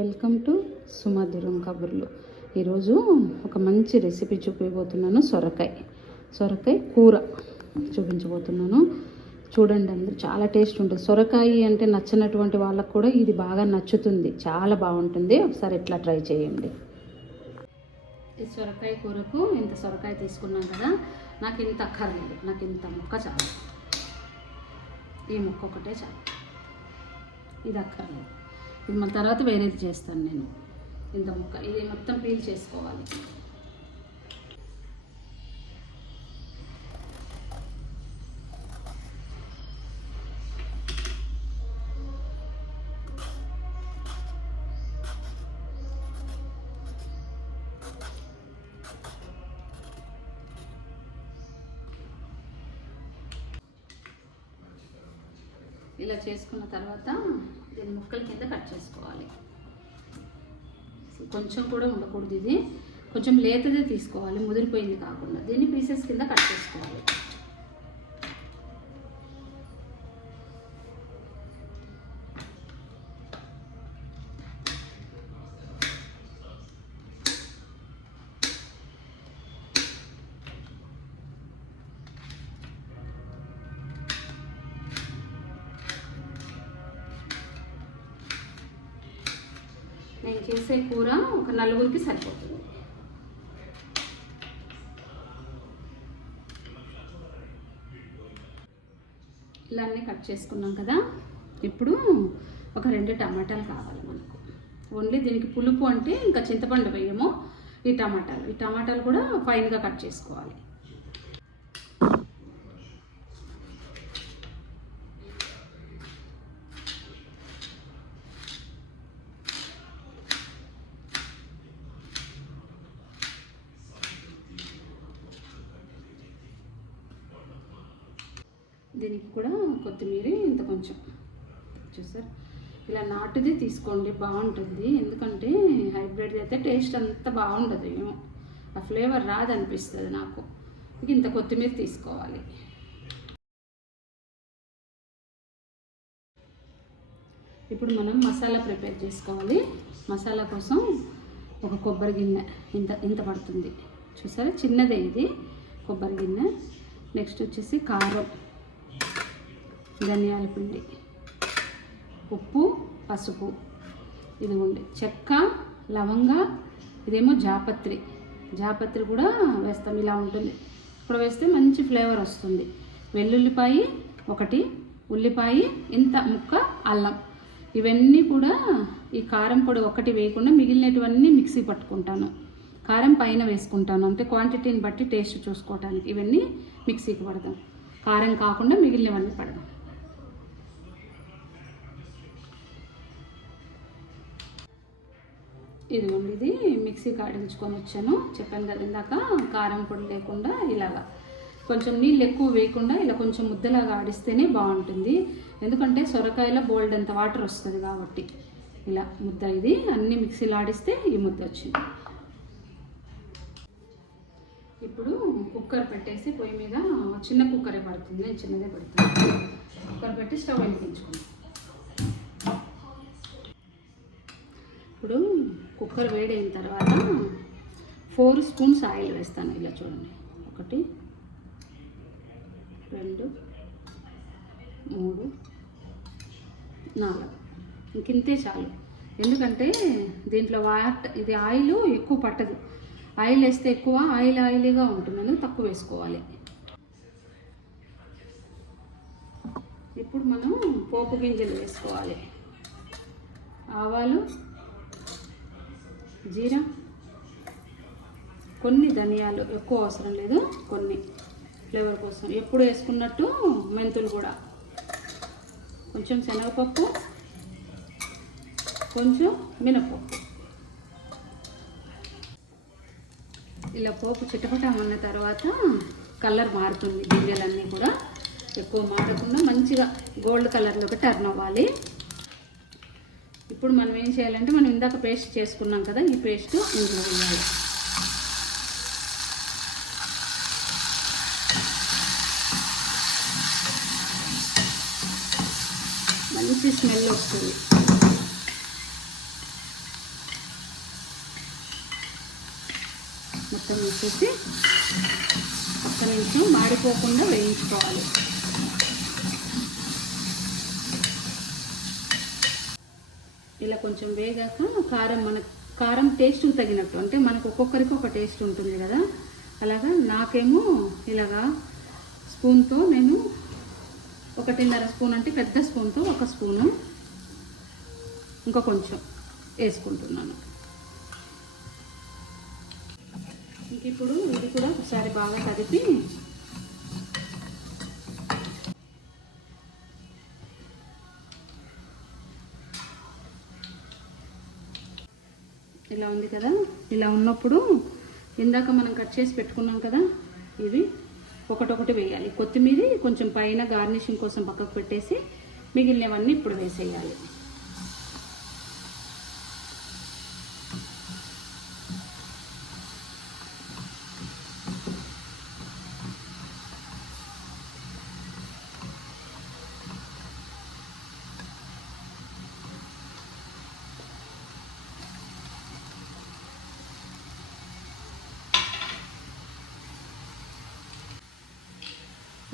Welcome to సుమధురం కబుర్లు. ఈరోజు ఒక మంచి రెసిపీ చూపించబోతున్నాను సొరకాయ. సొరకాయ కూర చూపించబోతున్నాను. చూడండి అందరూ చాలా టేస్ట్ ఉంటుంది. సొరకాయ అంటే నచ్చినటువంటి వాళ్ళకు కూడా ఇది బాగా నచ్చుతుంది. చాలా బాగుంటుంది. ఒకసారి ఇట్లా ట్రై చేయండి. ఈ సొరకాయ కూరకు ఇంత సొరకాయ తీసుకున్నాం కదా నాకు ఇంత అక్కర్లేదు. నాకు ఇంత ముక్క చాలు. ఈ ముక్క ఒకటే చాలు. ఇది అక్కర్లేదు. ఇది తర్వాత వేరేది చేస్తాను నేను. ఇంత ముక్క ఇది మొత్తం పీల్ చేసుకోవాలి. ఇలా చేసుకున్న తర్వాత దీన్ని ముక్కల కింద కట్ చేసుకోవాలి. కొంచెం కూడా ఉండకూడదు ఇది. కొంచెం లేతదే తీసుకోవాలి ముదిరిపోయింది కాకుండా. దీన్ని పీసెస్ కింద కట్ చేసుకోవాలి. చేసే కూర ఒక నలుగురికి సరిపోతుంది. ఇలా అన్నీ కట్ చేసుకున్నాం కదా. ఇప్పుడు ఒక రెండు టమాటాలు కావాలి మనకు. ఓన్లీ దీనికి పులుపు అంటే ఇంకా చింతపండు వేయము. ఈ టమాటాలు. ఈ టమాటాలు కూడా ఫైన్గా కట్ చేసుకోవాలి. దీనికి కూడా కొత్తిమీర ఇంత కొంచెం. చూసారు? ఇలా నాటుది తీసుకోండి బాగుంటుంది. ఎందుకంటే హైబ్రిడ్ అయితే టేస్ట్ అంత బాగుండదు ఏమో. ఆ ఫ్లేవర్ రాదనిపిస్తుంది నాకు. ఇంత కొత్తిమీర తీసుకోవాలి. ఇప్పుడు మనం మసాలా ప్రిపేర్ చేసుకోవాలి. మసాలా కోసం ఒక కొబ్బరి గిన్నె. ఇంత ఇంత పడుతుంది. చూసారా? చిన్నదే ఇది. కొబ్బరి గిన్నె. నెక్స్ట్ వచ్చేసి కారం. ధనియాల పిండి ఉప్పు పసుపు ఇది ఉంది చెక్క లవంగ ఇదేమో జాపత్రి. జాపత్రి కూడా వేస్తాం ఇలా ఉంటుంది. ఇక్కడ వేస్తే మంచి ఫ్లేవర్ వస్తుంది. వెల్లుల్లిపాయి ఒకటి ఉల్లిపాయ ఇంత ముక్క అల్లం. ఇవన్నీ కూడా ఈ కారం పొడి ఒకటి వేయకుండా మిగిలినటువన్నీ మిక్సీ పట్టుకుంటాను. కారం పైన వేసుకుంటాను. అంటే క్వాంటిటీని బట్టి టేస్ట్ చూసుకోవటానికి. ఇవన్నీ మిక్సీకి పడదాం కారం కాకుండా మిగిలినవన్నీ పడదాం ఇదిగోండి ఇది మిక్సీ కాడించుకొని వచ్చాను. చెప్పాను కదా ఇందాక కారం పొడి లేకుండా ఇలాగా. కొంచెం నీళ్ళు ఎక్కువ వేయకుండా ఇలా కొంచెం ముద్దలాగా ఆడిస్తేనే బాగుంటుంది. ఎందుకంటే సొరకాయలో బోల్డ్ అంత వాటర్ వస్తుంది కాబట్టి. ఇలా ముద్ద ఇది అన్ని మిక్సీలో ఆడిస్తే ఈ ముద్ద వచ్చింది. ఇప్పుడు కుక్కర్ పెట్టేసి పొయ్యి మీద చిన్న కుక్కరే పడుతుంది నేను చిన్నదే పెడుతుంది కుక్కర్ పెట్టి స్టవ్ వెలిగించుకుంటాం ఇప్పుడు కుక్కర్ వేడైన తర్వాత ఫోర్ స్పూన్స్ ఆయిల్ వేస్తాను ఇలా చూడండి. ఒకటి రెండు మూడు నాలుగు. ఇంకింతే చాలు. ఎందుకంటే దీంట్లో వాట్ ఇది ఆయిల్ ఎక్కువ పట్టదు. ఆయిల్ వేస్తే ఎక్కువ ఆయిల్ ఆయిలీగా ఉంటుందని తక్కువ వేసుకోవాలి. ఇప్పుడు మనం పోపు గింజలు వేసుకోవాలి. ఆవాలు జీరా. కొన్ని ధనియాలు ఎక్కువ అవసరం లేదు కొన్ని ఫ్లేవర్ కోసం. ఎప్పుడు వేసుకున్నట్టు మెంతులు కూడా. కొంచెం శనగపప్పు కొంచెం మినపప్పు. ఇలా పోపు చిటపటమన్న తర్వాత కలర్ మారుతుంది గింజలన్నీ కూడా. ఎక్కువ మారకుండా మంచిగా గోల్డ్ కలర్లోకి టర్న్ అవ్వాలి. ఇప్పుడు మనం ఏం చేయాలంటే మనం ఇందాక పేస్ట్ చేసుకున్నాం కదా ఈ పేస్ట్ ఇందులో వేయాలి. మంచి స్మెల్ వస్తుంది. మొత్తం వచ్చేసి ఒక్క నిమిషం మాడిపోకుండా వేయించుకోవాలి. ఇలా కొంచెం వేగాక కారం మన కారం టేస్ట్ తగినట్టు. అంటే మనకు ఒక్కొక్కరికి ఒక టేస్ట్ ఉంటుంది కదా. అలాగా నాకేమో ఇలాగా స్పూన్తో నేను ఒకటిన్నర స్పూన్ అంటే పెద్ద స్పూన్తో ఒక స్పూను ఇంకా కొంచెం వేసుకుంటున్నాను. ఇంక ఇప్పుడు ఇది కూడా ఒకసారి బాగా కదిపి ఇలా ఉంది కదా? ఇలా ఉన్నప్పుడు ఇందాక మనం కట్ చేసి పెట్టుకున్నాం కదా ఇవి ఒకటొకటి వేయాలి. కొత్తిమీర కొంచెం పైన గార్నిషింగ్ కోసం పక్కకు పెట్టేసి మిగిలినవన్నీ ఇప్పుడు వేసేయాలి.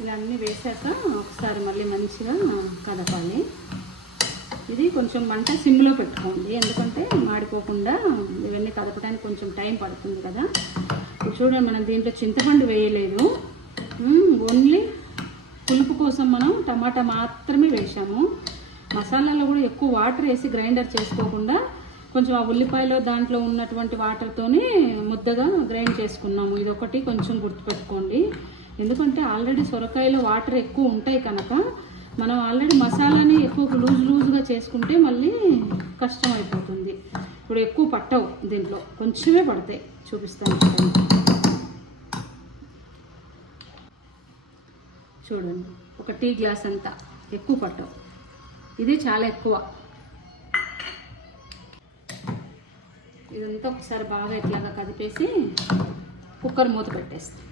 ఇలా అన్నీ వేసాక ఒకసారి మళ్ళీ మంచిగా కదపాలి. ఇది కొంచెం మంట సిమ్లో పెట్టుకోండి. ఎందుకంటే మాడిపోకుండా ఇవన్నీ కదపడానికి కొంచెం టైం పడుతుంది కదా. చూడండి మనం దీంట్లో చింతపండు వేయలేదు. ఓన్లీ పులుపు కోసం మనం టమాటా మాత్రమే వేసాము మసాలాలో కూడా ఎక్కువ వాటర్ వేసి గ్రైండర్ చేసుకోకుండా కొంచెం ఆ ఉల్లిపాయలో దాంట్లో ఉన్నటువంటి వాటర్తోనే ముద్దగా గ్రైండ్ చేసుకున్నాము. ఇది ఒకటి కొంచెం గుర్తుపెట్టుకోండి. ఎందుకంటే ఆల్రెడీ సొరకాయలో వాటర్ ఎక్కువ ఉంటాయి కనుక మనం ఆల్రెడీ మసాలాని ఎక్కువ లూజ్ లూజ్గా చేసుకుంటే మళ్ళీ కష్టం అయిపోతుంది ఇప్పుడు ఎక్కువ పట్టవు దీంట్లో. కొంచెమే పడతాయి. చూపిస్తాను చూడండి. చూడండి. ఒక టీ గ్లాస్ అంతా ఎక్కువ పట్టవు. ఇది చాలా ఎక్కువ. ఇదంతా ఒకసారి బాగా ఇట్లాగా కదిపేసి కుక్కర్ మూత పెట్టేస్తాం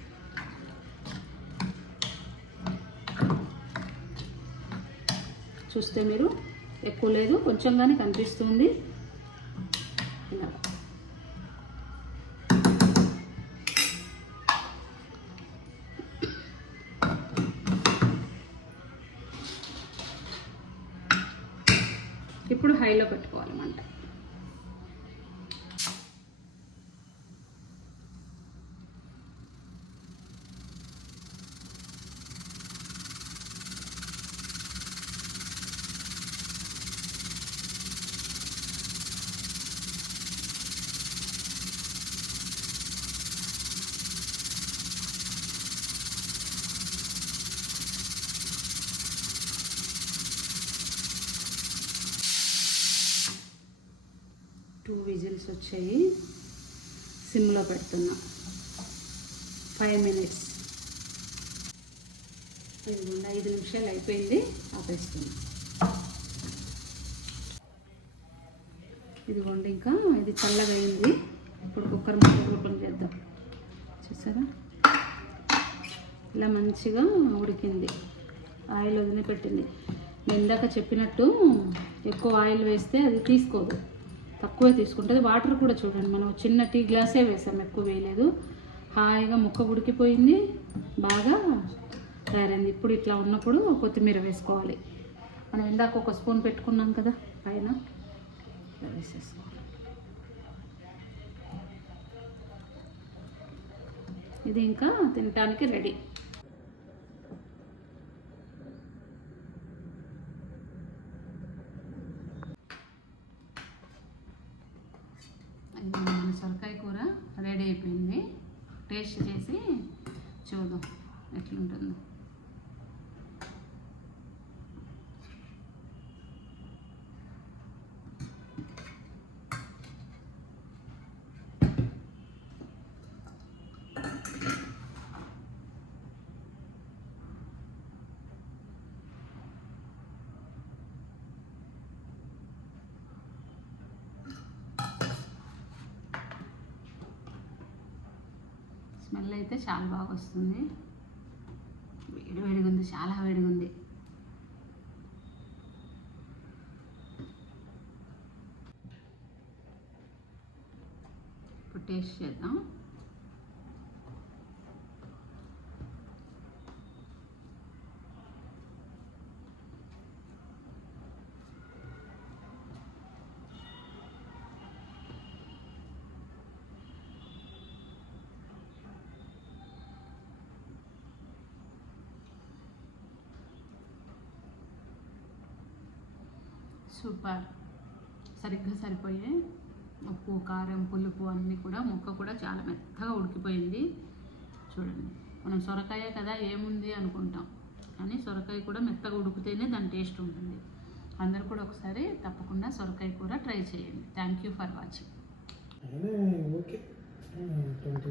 చూస్తే మీరు ఎక్కువ లేదు కొంచెంగానే కనిపిస్తుంది. ఇలా. విజిల్స్ వచ్చాయి. సిమ్లో పెడుతున్నా. ఫైవ్ మినిట్స్ ఇదిగోండి ఐదు నిమిషాలు అయిపోయింది. ఆపేస్తున్నా. ఇదిగోండి ఇంకా ఇది చల్లగా అయింది ఇప్పుడు కుక్కర్ ముక్క ఓపెన్ చేద్దాం. చూసారా? ఇలా మంచిగా ఉడికింది. ఆయిల్ వదిలిపెట్టింది. నేను ఇందాక చెప్పినట్టు ఎక్కువ ఆయిల్ వేస్తే అది తీసుకోదు. తక్కువే తీసుకుంటుంది. వాటర్ కూడా చూడండి మనం చిన్న టీ గ్లాసే వేసాం ఎక్కువ వేయలేదు. హాయిగా ముక్క ఉడికిపోయింది బాగా తయారైంది. ఇప్పుడు ఇట్లా ఉన్నప్పుడు కొత్తిమీర వేసుకోవాలి. మనం ఇందాక ఒక స్పూన్ పెట్టుకున్నాం కదా పైన. వేసేసుకోవాలి. ఇది ఇంకా తినటానికి రెడీ ఇది మన సొరకాయ కూర రెడీ అయిపోయింది టేస్ట్ చేసి చూద్దాం ఎట్లుంటుందో స్మెల్ అయితే చాలా బాగా వస్తుంది. వేడి వేడిగా ఉంది చాలా వేడిగా ఉంది ఇప్పుడు టేస్ట్ చేద్దాం. సూపర్. సరిగ్గా సరిపోయే ఉప్పు కారం పులుపు అన్నీ కూడా ముక్క కూడా చాలా మెత్తగా ఉడికిపోయింది. చూడండి. మనం సొరకాయ కదా ఏముంది అనుకుంటాం. కానీ సొరకాయ కూడా మెత్తగా ఉడికితేనే దాని టేస్ట్ ఉంటుంది. అందరు కూడా ఒకసారి తప్పకుండా సొరకాయ కూర ట్రై చేయండి. Thank you for watching. Okay.